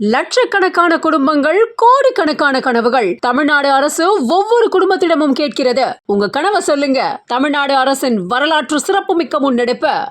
லட்சக்கணக்கான குடும்பங்கள், கோடிக்கணக்கான கனவுகள். தமிழ்நாடு அரசு ஒவ்வொரு குடும்பத்திடமும் கேட்கிறது. உங்க கனவை சொல்லுங்க. தமிழ்நாடு அரசின் வரலாற்று சிறப்புமிக்க முன்னெடுப்பு.